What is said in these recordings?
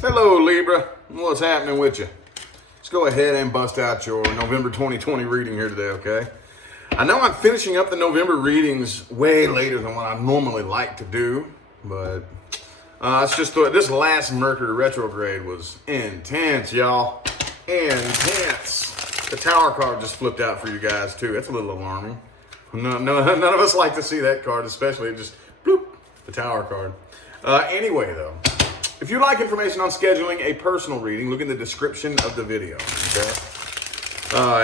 Hello, Libra. What's happening with you? Let's go ahead and bust out your November 2020 reading here today, okay? I know I'm finishing up the November readings way later than what I normally like to do, but it's just this last Mercury retrograde was intense, y'all. Intense. The Tower card just flipped out for you guys, too. That's a little alarming. None of us like to see that card, especially just bloop, the Tower card. Anyway, though. If you'd like information on scheduling a personal reading, look in the description of the video, okay?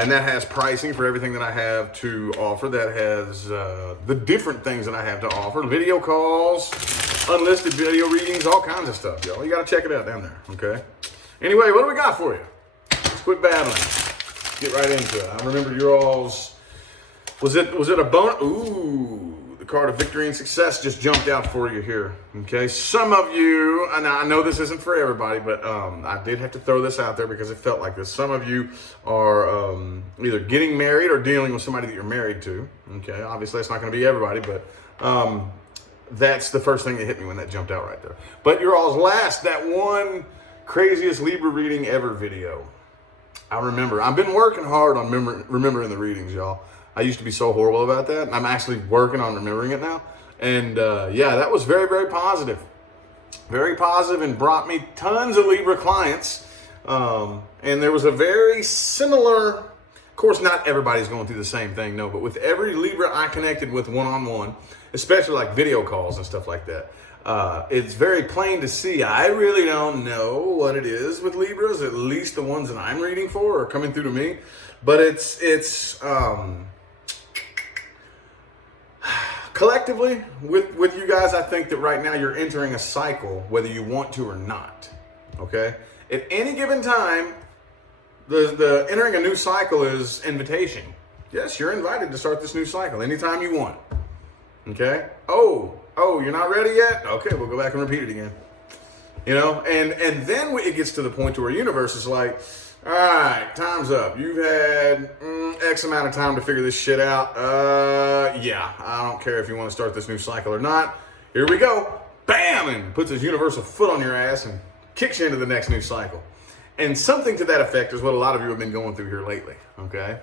And that has pricing for everything that I have to offer. That has the different things that I have to offer. Video calls, unlisted video readings, all kinds of stuff, y'all. You got to check it out down there, okay? Anyway, what do we got for you? Let's quit babbling. Get right into it. I remember your all's... Was it a bonus? Ooh, the card of victory and success just jumped out for you here. Okay, some of you, and I know this isn't for everybody, but I did have to throw this out there because it felt like this. Some of you are either getting married or dealing with somebody that you're married to. Okay, obviously that's not going to be everybody, but that's the first thing that hit me when that jumped out right there. But your all's last, that one craziest Libra reading ever video. I remember. I've been working hard on remembering the readings, y'all. I used to be so horrible about that. I'm actually working on remembering it now. And yeah, that was very, very positive. Very positive and brought me tons of Libra clients. And there was a very similar, of course, not everybody's going through the same thing, no, but with every Libra I connected with one-on-one, especially like video calls and stuff like that, it's very plain to see. I really don't know what it is with Libras, at least the ones that I'm reading for are coming through to me. But it's collectively, with you guys, I think that right now you're entering a cycle, whether you want to or not, okay? At any given time, the entering a new cycle is invitation. Yes, you're invited to start this new cycle anytime you want, okay? Oh, you're not ready yet? Okay, we'll go back and repeat it again. You know, and then it gets to the point to where universe is like, all right, time's up. You've had X amount of time to figure this shit out. Yeah, I don't care if you want to start this new cycle or not. Here we go. Bam! And puts his universal foot on your ass and kicks you into the next new cycle. And something to that effect is what a lot of you have been going through here lately, okay?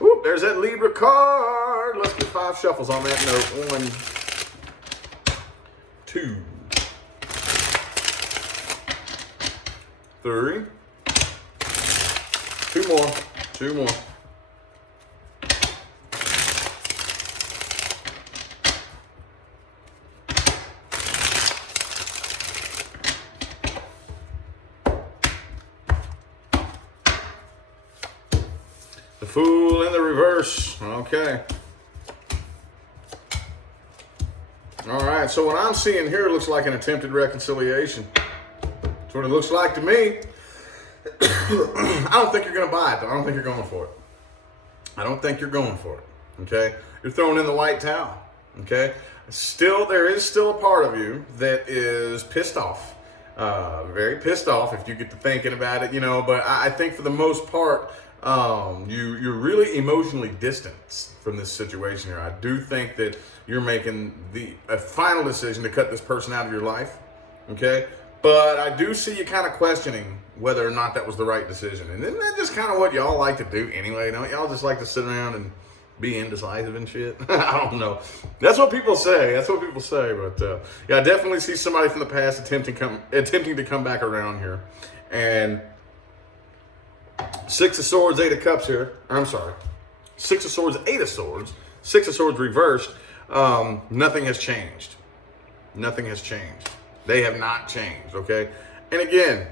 Oop, there's that Libra card. Let's get 5 shuffles on that note. 1, 2, 3. 2 more. 2 more. The Fool in the reverse. Okay. All right. So what I'm seeing here looks like an attempted reconciliation. That's what it looks like to me. I don't think you're going to buy it, though. I don't think you're going for it. I don't think you're going for it, okay? You're throwing in the white towel, okay? There is still a part of you that is pissed off, very pissed off if you get to thinking about it, you know, but I think for the most part, you're really emotionally distanced from this situation here. I do think that you're making a final decision to cut this person out of your life, okay? But I do see you kind of questioning whether or not that was the right decision. And isn't that just kind of what y'all like to do anyway? Don't y'all just like to sit around and be indecisive and shit? I don't know. That's what people say. But yeah, I definitely see somebody from the past attempting to come back around here. And 6 of Swords, 8 of Cups here. I'm sorry. 6 of Swords, 8 of Swords. 6 of Swords reversed. Nothing has changed. Nothing has changed. They have not changed, okay? And again,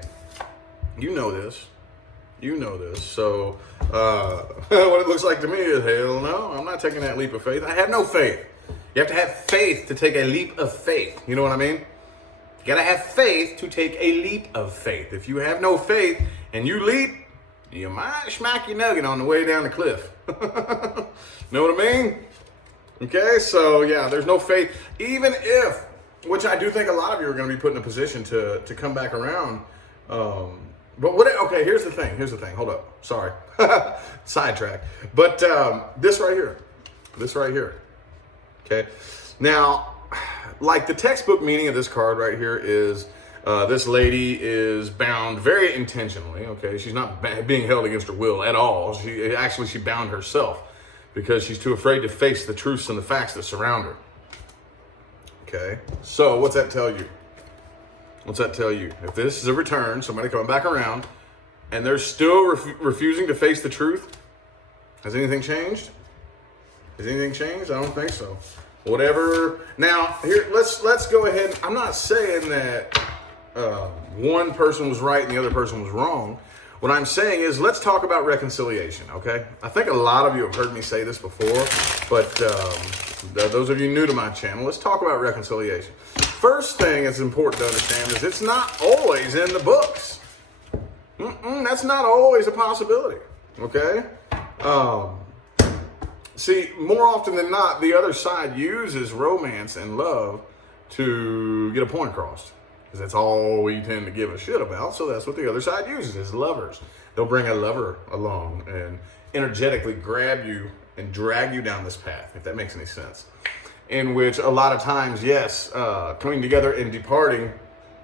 you know this. You know this. So what it looks like to me is, hell no, I'm not taking that leap of faith. I have no faith. You have to have faith to take a leap of faith. You know what I mean? You got to have faith to take a leap of faith. If you have no faith and you leap, you might smack your nugget on the way down the cliff. Know what I mean? Okay, so yeah, there's no faith. Even if, which I do think a lot of you are going to be put in a position to come back around. But okay, here's the thing. Hold up. Sorry. Sidetrack. But this right here. Okay. Now, like the textbook meaning of this card right here is This lady is bound very intentionally, okay? She's not being held against her will at all. She bound herself because she's too afraid to face the truths and the facts that surround her. Okay, so what's that tell you? What's that tell you? If this is a return, somebody coming back around, and they're still refusing to face the truth, has anything changed? Has anything changed? I don't think so. Whatever. Now, here, let's go ahead. I'm not saying that one person was right and the other person was wrong. What I'm saying is, let's talk about reconciliation, okay? I think a lot of you have heard me say this before, but those of you new to my channel, let's talk about reconciliation. First thing that's important to understand is it's not always in the books. That's not always a possibility, okay? See, more often than not, the other side uses romance and love to get a point across. Because that's all we tend to give a shit about. So that's what the other side uses, is lovers. They'll bring a lover along and energetically grab you and drag you down this path, if that makes any sense. In which a lot of times, yes, coming together and departing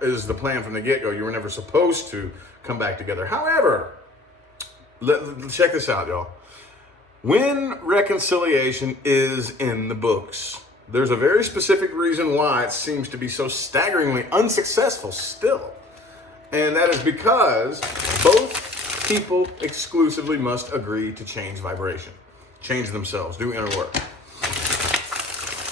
is the plan from the get-go. You were never supposed to come back together. However, check this out, y'all. When reconciliation is in the books, there's a very specific reason why it seems to be so staggeringly unsuccessful still. And that is because both people exclusively must agree to change vibration, change themselves, do inner work.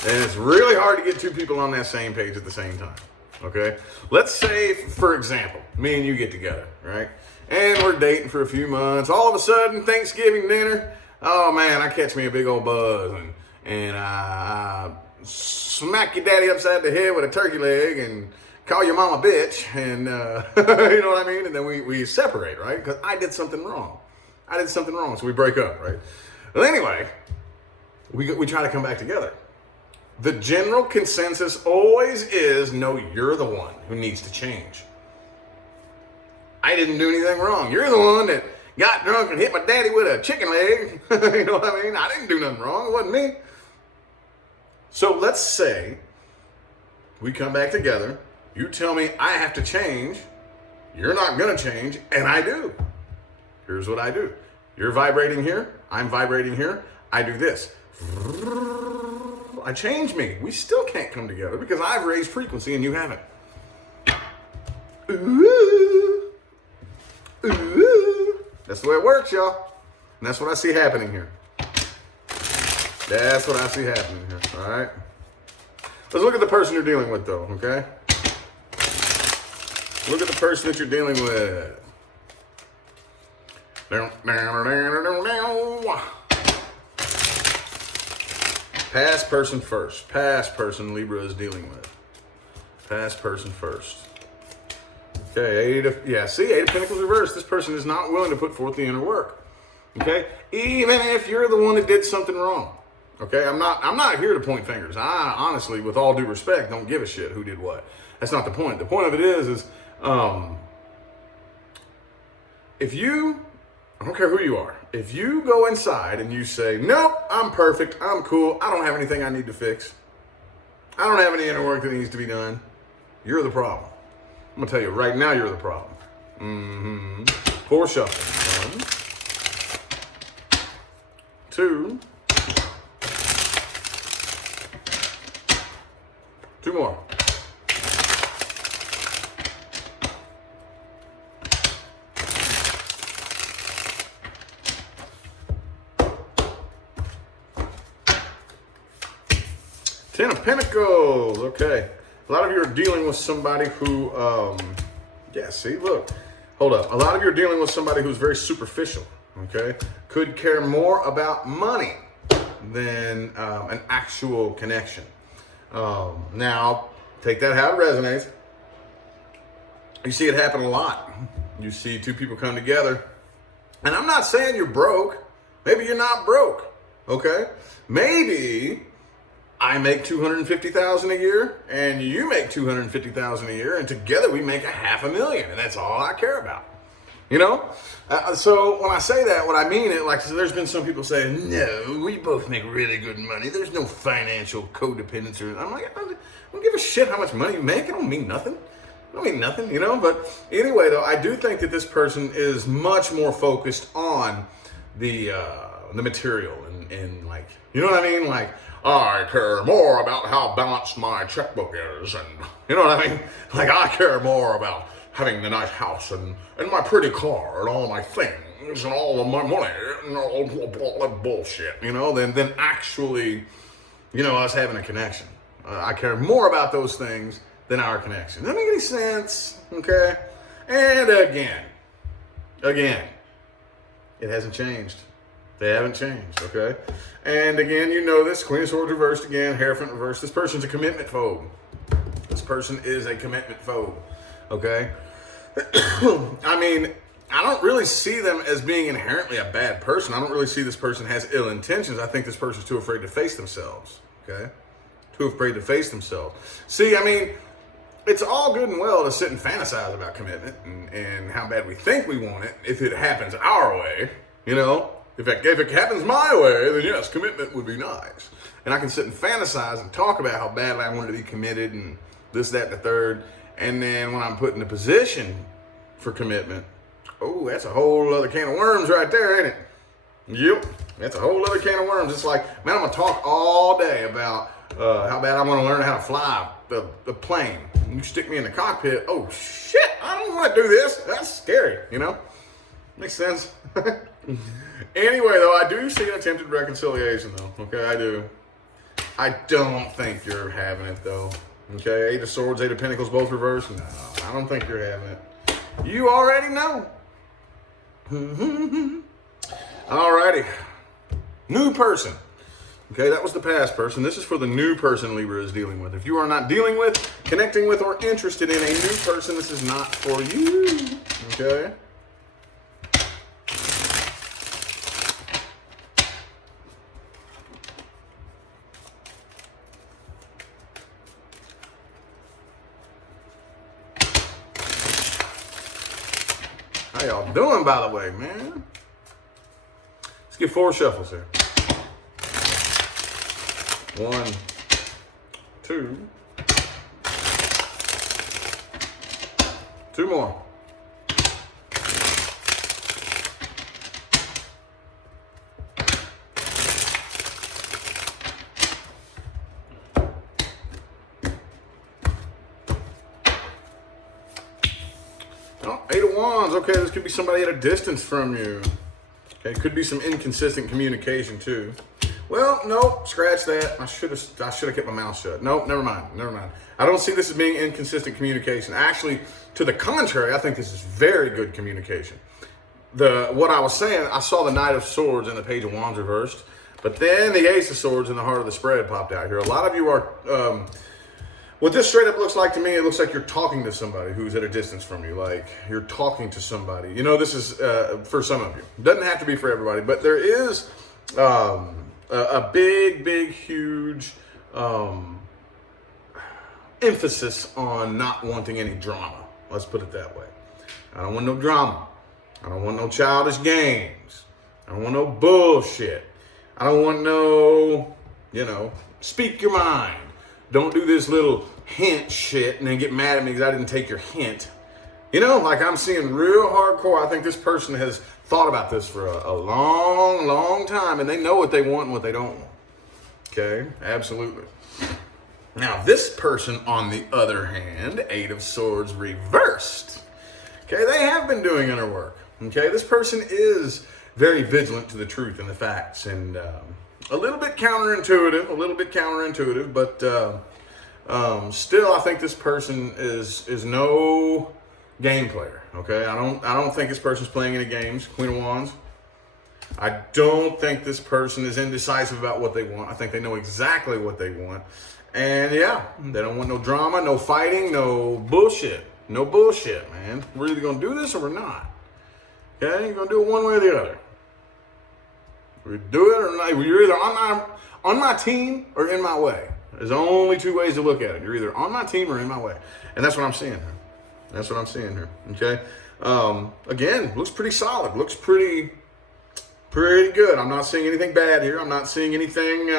And it's really hard to get two people on that same page at the same time, okay? Let's say, for example, me and you get together, right? And we're dating for a few months. All of a sudden, Thanksgiving dinner, oh man, I catch me a big old buzz and I smack your daddy upside the head with a turkey leg and call your mama bitch, and you know what I mean? And then we separate, right? Because I did something wrong. So we break up, right? Well, anyway, we try to come back together. The general consensus always is, no, you're the one who needs to change. I didn't do anything wrong. You're the one that got drunk and hit my daddy with a chicken leg. You know what I mean? I didn't do nothing wrong. It wasn't me. So let's say we come back together. You tell me I have to change. You're not going to change, and I do. Here's what I do. You're vibrating here. I'm vibrating here. I do this. I change me. We still can't come together because I've raised frequency and you haven't. Ooh. Ooh. That's the way it works, y'all. And that's what I see happening here. That's what I see happening here, all right? Let's look at the person you're dealing with, though, okay? Look at the person that you're dealing with. Past person first. Past person Libra is dealing with. Past person first. Okay, Eight of Pentacles reversed. This person is not willing to put forth the inner work. Okay? Even if you're the one that did something wrong. Okay? I'm not here to point fingers. I honestly, with all due respect, don't give a shit who did what. That's not the point. The point of it is if you, I don't care who you are, if you go inside and you say, nope, I'm perfect, I'm cool, I don't have anything I need to fix, I don't have any inner work that needs to be done, you're the problem. I'm going to tell you right now, you're the problem. Four shuffle. 1, 2, 2 more. Ten of Pentacles. Okay. A lot of you are dealing with somebody who, hold up. A lot of you are dealing with somebody who's very superficial, okay? Could care more about money than an actual connection. Now, take that how it resonates. You see it happen a lot. You see two people come together. And I'm not saying you're broke. Maybe you're not broke, okay? Maybe I make $250,000 a year, and you make $250,000 a year, and together we make $500,000, and that's all I care about. You know? So when I say that, what I mean is, like, so there's been some people saying, no, we both make really good money. There's no financial codependence. I'm like, I don't give a shit how much money you make. It don't mean nothing. I mean, nothing, you know. But anyway, though, I do think that this person is much more focused on the material and like, you know what I mean? Like, I care more about how balanced my checkbook is, and you know what I mean? Like, I care more about having the nice house and my pretty car and all my things and all of my money and all that bullshit, you know, than actually, you know, us having a connection. I care more about those things than our connection. Does that make any sense? Okay? And again, it hasn't changed. They haven't changed, okay? And again, you know this, Queen of Swords reversed again, Hierophant reversed. This person's a commitment phobe. This person is a commitment phobe, okay? I mean, I don't really see them as being inherently a bad person. I don't really see this person has ill intentions. I think this person's too afraid to face themselves, okay? Too afraid to face themselves. See, I mean, it's all good and well to sit and fantasize about commitment and how bad we think we want it if it happens our way, you know? If it happens my way, then yes, commitment would be nice. And I can sit and fantasize and talk about how badly I want to be committed and this, that, and the third. And then when I'm put in a position for commitment, oh, that's a whole other can of worms right there, ain't it? Yep, that's a whole other can of worms. It's like, man, I'm going to talk all day about how bad I want to learn how to fly the plane. You stick me in the cockpit, oh, shit, I don't want to do this. That's scary, you know? Makes sense. Anyway, though, I do see an attempted reconciliation, though. Okay, I do. I don't think you're having it, though. Okay, Eight of Swords, Eight of Pentacles, both reversed. No, I don't think you're having it. You already know. Alrighty. New person. Okay, that was the past person. This is for the new person Libra is dealing with. If you are not dealing with, connecting with, or interested in a new person, this is not for you. Okay? How y'all doing, by the way, man? Let's get 4 shuffles here. 1, 2, 2 more. Oh, 8 of Wands. Okay, this could be somebody at a distance from you. Okay, could be some inconsistent communication too. Well, nope, scratch that. I should have kept my mouth shut. Nope, never mind. I don't see this as being inconsistent communication. Actually, to the contrary, I think this is very good communication. What I was saying, I saw the Knight of Swords and the Page of Wands reversed, but then the Ace of Swords in the heart of the spread popped out here. A lot of you are, what this straight up looks like to me, it looks like you're talking to somebody who's at a distance from you. Like, you're talking to somebody. You know, this is for some of you. Doesn't have to be for everybody, but there is a big, huge emphasis on not wanting any drama. Let's put it that way. I don't want no drama. I don't want no childish games. I don't want no bullshit. I don't want no, you know, speak your mind. Don't do this little hint shit and then get mad at me because I didn't take your hint. You know, like I'm seeing real hardcore. I think this person has thought about this for a long time, and they know what they want and what they don't want. Okay, absolutely. Now, this person, on the other hand, Eight of Swords reversed. Okay, they have been doing inner work. Okay, this person is very vigilant to the truth and the facts, and a little bit counterintuitive, but still, I think this person is no game player. Okay, I don't think this person's playing any games. Queen of Wands. I don't think this person is indecisive about what they want. I think they know exactly what they want. And yeah, they don't want no drama, no fighting, no bullshit. No bullshit, man. We're either going to do this or we're not. Okay? You're going to do it one way or the other. We do it or not. You're either on my team or in my way. There's only 2 ways to look at it. You're either on my team or in my way. And that's what I'm seeing here. Okay? Again, looks pretty solid. Looks pretty good. I'm not seeing anything bad here. I'm not seeing anything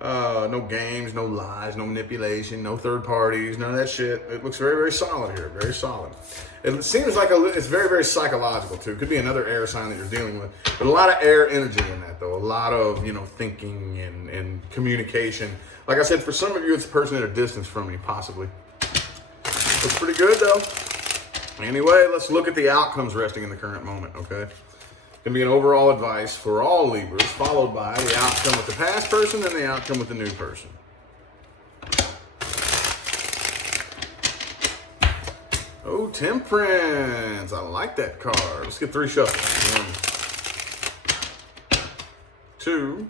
No games, no lies, no manipulation, no third parties, none of that shit. It looks very, very solid here, very solid. It seems like it's very, very psychological too. It could be another air sign that you're dealing with, but a lot of air energy in that though. A lot of, thinking and communication. Like I said, for some of you, it's a person at a distance from you, possibly. Looks pretty good though. Anyway, let's look at the outcomes resting in the current moment, okay? Going to be an overall advice for all Libras, followed by the outcome with the past person and the outcome with the new person. Oh, Temperance. I like that card. Let's get 3 shuffles. 1, 2,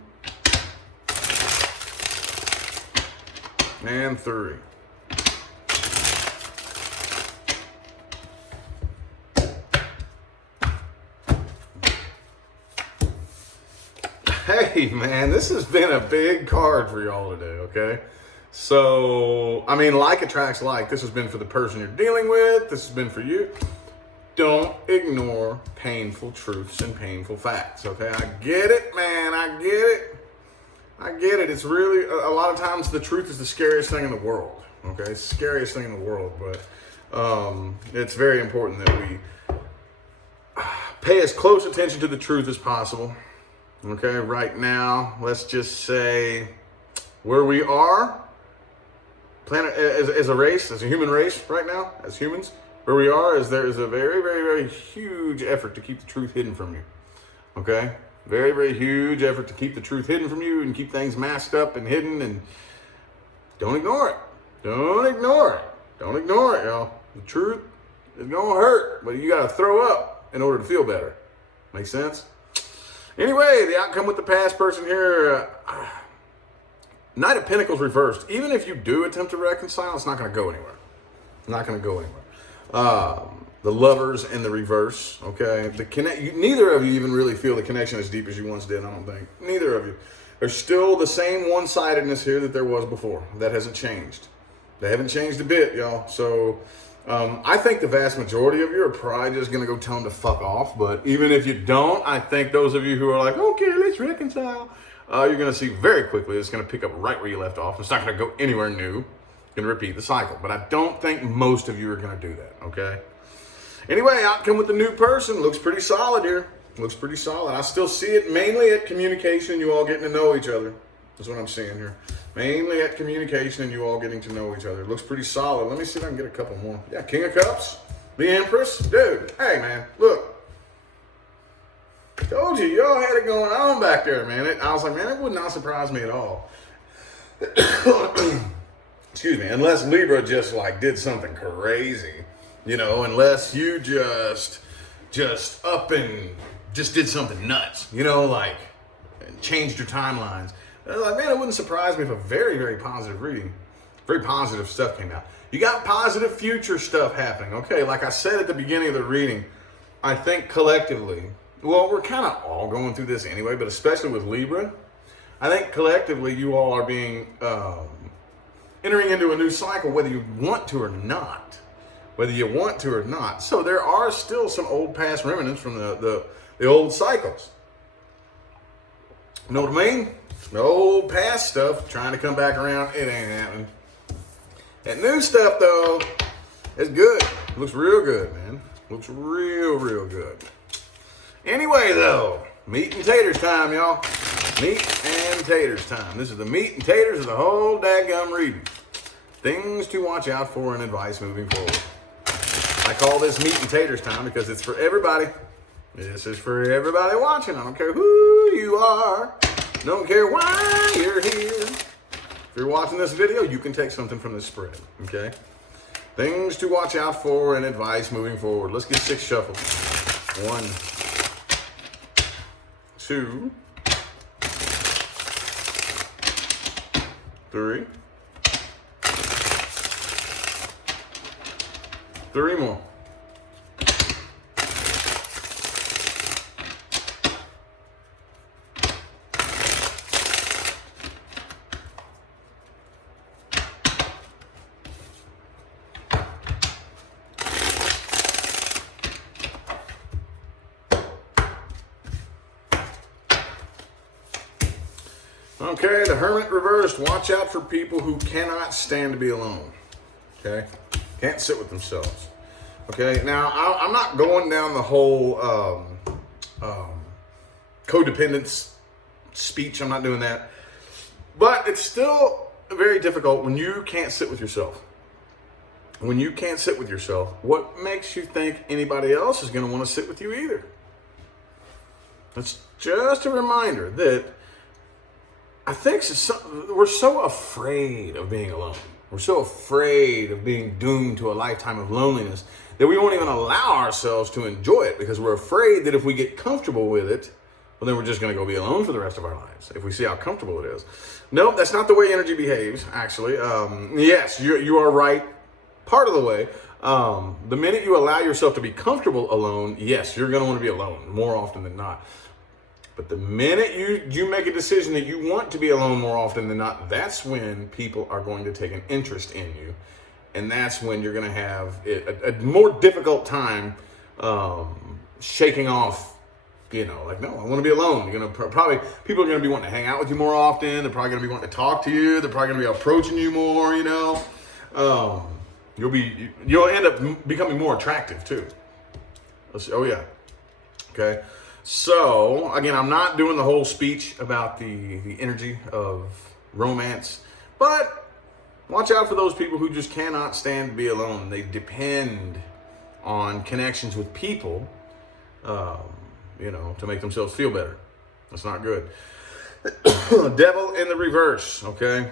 and 3. Hey, man, this has been a big card for y'all today, okay? So, I mean, like attracts like. This has been for the person you're dealing with. This has been for you. Don't ignore painful truths and painful facts, okay? I get it, man. I get it. I get it. It's really, a lot of times the truth is the scariest thing in the world, okay? Scariest thing in the world, but it's very important that we pay as close attention to the truth as possible. Okay, right now, let's just say where we are, planet as a race, as a human race right now, as humans, where we are is there is a very, very, very huge effort to keep the truth hidden from you. Okay? Very, very huge effort to keep the truth hidden from you and keep things masked up and hidden, and don't ignore it. Don't ignore it. Don't ignore it, y'all. The truth is gonna hurt, but you gotta throw up in order to feel better. Make sense? Anyway, the outcome with the past person here, Knight of Pentacles reversed. Even if you do attempt to reconcile, it's not going to go anywhere. Not going to go anywhere. The Lovers in the reverse, okay? Neither of you even really feel the connection as deep as you once did, I don't think. Neither of you. There's still the same one-sidedness here that there was before. That hasn't changed. They haven't changed a bit, y'all. So I think the vast majority of you are probably just going to go tell them to fuck off. But even if you don't, I think those of you who are like, okay, let's reconcile, you're going to see very quickly it's going to pick up right where you left off. It's not going to go anywhere new. It's going to repeat the cycle. But I don't think most of you are going to do that, okay? Anyway, outcome with the new person looks pretty solid here. Looks pretty solid. I still see it mainly at communication, you all getting to know each other. That's what I'm seeing here. Mainly at communication and you all getting to know each other. It looks pretty solid. Let me see if I can get a couple more. Yeah, King of Cups, the Empress. Dude, hey, man, look. Told you, y'all had it going on back there, man. I was like, man, it would not surprise me at all. Excuse me. Unless Libra just, like, did something crazy. You know, unless you just up and just did something nuts. You know, like, changed your timelines. Like, man, it wouldn't surprise me if a very, very positive reading, very positive stuff came out. You got positive future stuff happening. Okay, like I said at the beginning of the reading, I think collectively, well, we're kind of all going through this anyway, but especially with Libra, I think collectively you all are being, entering into a new cycle, whether you want to or not. Whether you want to or not. So there are still some old past remnants from the old cycles. You know what I mean? The old past stuff trying to come back around, it ain't happening. That new stuff, though, is good. Looks real good, man. Looks real, real good. Anyway, though, meat and taters time, y'all. Meat and taters time. This is the meat and taters of the whole dadgum reading. Things to watch out for and advice moving forward. I call this meat and taters time because it's for everybody. This is for everybody watching. I don't care who you are. Don't care why you're here. If you're watching this video, you can take something from this spread, okay? Things to watch out for and advice moving forward. Let's get 6 shuffles. 1, 2, 3. 3 more. Okay, the Hermit reversed. Watch out for people who cannot stand to be alone. Okay? Can't sit with themselves. Okay? Now, I'm not going down the whole codependence speech. I'm not doing that. But it's still very difficult when you can't sit with yourself. When you can't sit with yourself, what makes you think anybody else is going to want to sit with you either? It's just a reminder that I think we're so afraid of being alone. We're so afraid of being doomed to a lifetime of loneliness that we won't even allow ourselves to enjoy it because we're afraid that if we get comfortable with it, well, then we're just going to go be alone for the rest of our lives if we see how comfortable it is. Nope, that's not the way energy behaves, actually. Yes, you are right part of the way. The minute you allow yourself to be comfortable alone, yes, you're going to want to be alone more often than not. But the minute you make a decision that you want to be alone more often than not, that's when people are going to take an interest in you. And that's when you're going to have a more difficult time shaking off, like, no, I want to be alone. You're going to probably, people are going to be wanting to hang out with you more often. They're probably going to be wanting to talk to you. They're probably going to be approaching you more, You'll end up becoming more attractive too. Oh yeah. Okay. So again, I'm not doing the whole speech about the energy of romance, but watch out for those people who just cannot stand to be alone. They depend on connections with people, to make themselves feel better. That's not good. Devil in the reverse. Okay.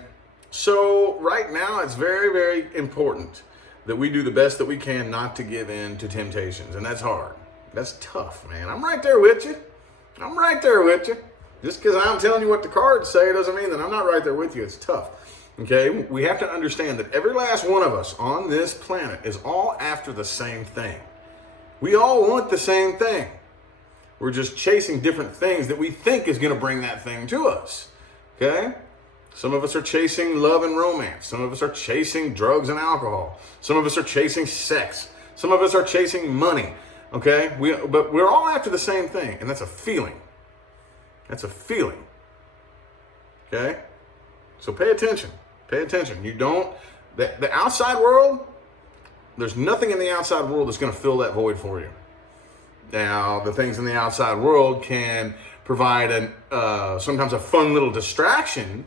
So right now, it's very, very important that we do the best that we can not to give in to temptations. And that's hard. That's tough, man. I'm right there with you. Just because I'm telling you what the cards say doesn't mean that I'm not right there with you. It's tough. Okay? We have to understand that every last one of us on this planet is all after the same thing. We all want the same thing. We're just chasing different things that we think is going to bring that thing to us. Okay? Some of us are chasing love and romance. Some of us are chasing drugs and alcohol. Some of us are chasing sex. Some of us are chasing money. Okay? But we're all after the same thing, and that's a feeling. That's a feeling. Okay? So pay attention. Pay attention. The outside world, there's nothing in the outside world that's going to fill that void for you. Now, the things in the outside world can provide sometimes a fun little distraction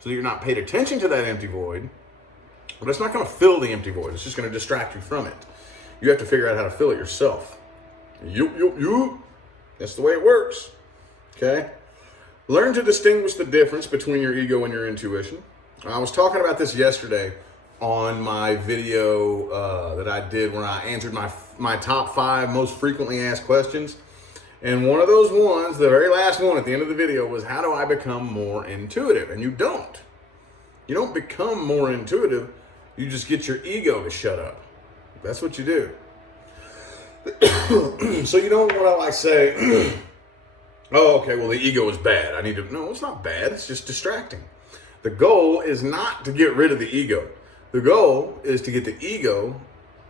so that you're not paid attention to that empty void, but it's not going to fill the empty void. It's just going to distract you from it. You have to figure out how to fill it yourself. That's the way it works. Okay? Learn to distinguish the difference between your ego and your intuition. I was talking about this yesterday on my video that I did when I answered my top 5 most frequently asked questions. And one of those ones, the very last one at the end of the video, was how do I become more intuitive? And you don't. You don't become more intuitive. You just get your ego to shut up. That's what you do. So you don't want to say, oh, okay, well, the ego is bad. No, it's not bad. It's just distracting. The goal is not to get rid of the ego. The goal is to get the ego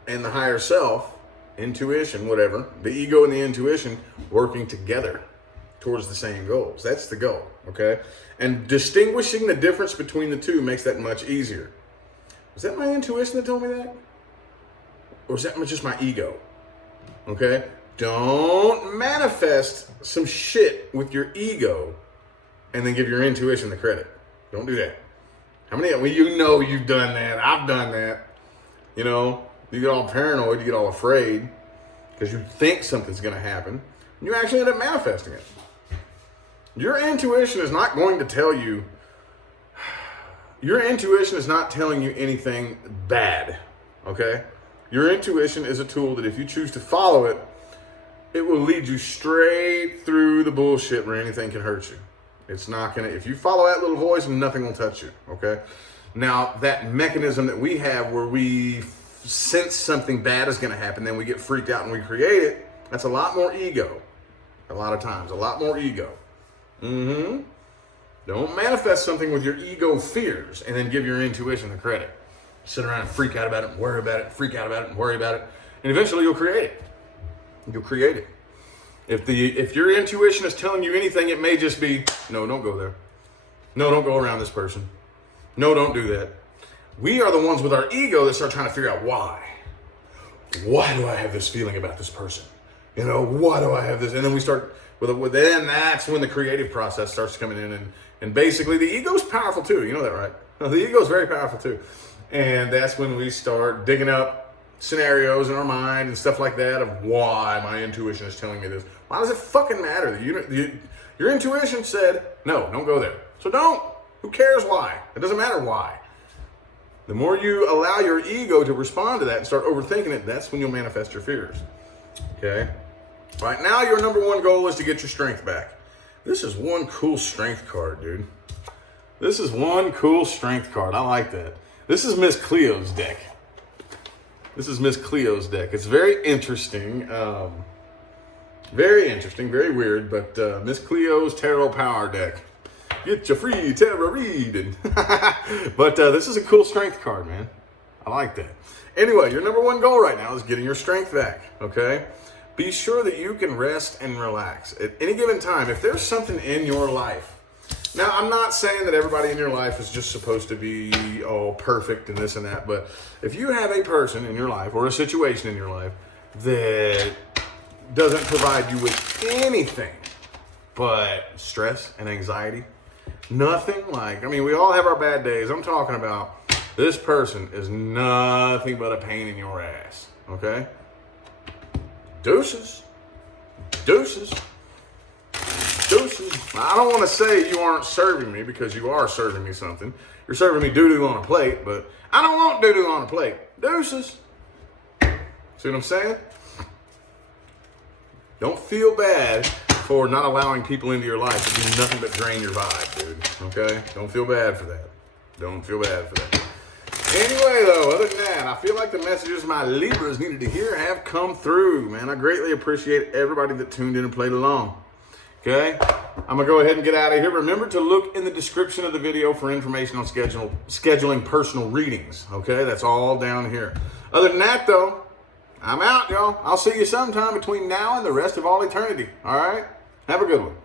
and the higher self, intuition, whatever, the ego and the intuition working together towards the same goals. That's the goal, okay? And distinguishing the difference between the two makes that much easier. Was that my intuition that told me that? Or is that just my ego? Okay? Don't manifest some shit with your ego and then give your intuition the credit. Don't do that. How many, well, you've done that. I've done that. You get all paranoid, you get all afraid because you think something's going to happen. And you actually end up manifesting it. Your intuition is not going to tell you, your intuition is not telling you anything bad, okay? Your intuition is a tool that if you choose to follow it, it will lead you straight through the bullshit where anything can hurt you. It's not going to, if you follow that little voice, nothing will touch you, okay? Now, that mechanism that we have where we sense something bad is going to happen, then we get freaked out and we create it, that's a lot more ego. A lot of times, a lot more ego. Don't manifest something with your ego fears and then give your intuition the credit. Sit around and freak out about it and worry about it, freak out about it and worry about it, and eventually you'll create it. You'll create it. If your intuition is telling you anything, it may just be, no, don't go there. No, don't go around this person. No, don't do that. We are the ones with our ego that start trying to figure out why. Why do I have this feeling about this person? You know, why do I have this? And then we start then that's when the creative process starts coming in, and basically the ego's powerful too. You know that, right? The ego is very powerful too. And that's when we start digging up scenarios in our mind and stuff like that of why my intuition is telling me this. Why does it fucking matter that your intuition said, no, don't go there. So don't. Who cares why? It doesn't matter why. The more you allow your ego to respond to that and start overthinking it, that's when you'll manifest your fears. Okay? Right now, your number one goal is to get your strength back. This is one cool strength card, dude. This is one cool strength card. I like that. This is Miss Cleo's deck. This is Miss Cleo's deck. It's very interesting. Very interesting, very weird, but Miss Cleo's Tarot Power deck. Get your free tarot reading. But this is a cool strength card, man. I like that. Anyway, your number one goal right now is getting your strength back, okay? Be sure that you can rest and relax. At any given time, if there's something in your life, now I'm not saying that everybody in your life is just supposed to be all perfect and this and that, but if you have a person in your life or a situation in your life that doesn't provide you with anything but stress and anxiety, nothing like, I mean, we all have our bad days. I'm talking about this person is nothing but a pain in your ass, okay? Deuces. Deuces. Deuces. I don't want to say you aren't serving me because you are serving me something. You're serving me doo-doo on a plate, but I don't want doo-doo on a plate. Deuces. See what I'm saying? Don't feel bad for not allowing people into your life to do nothing but drain your vibe, dude. Okay? Don't feel bad for that. Don't feel bad for that. Anyway, though, other than that, I feel like the messages my Libras needed to hear have come through, man. I greatly appreciate everybody that tuned in and played along. Okay? I'm going to go ahead and get out of here. Remember to look in the description of the video for information on scheduling personal readings. Okay? That's all down here. Other than that, though, I'm out, y'all. I'll see you sometime between now and the rest of all eternity. All right? Have a good one.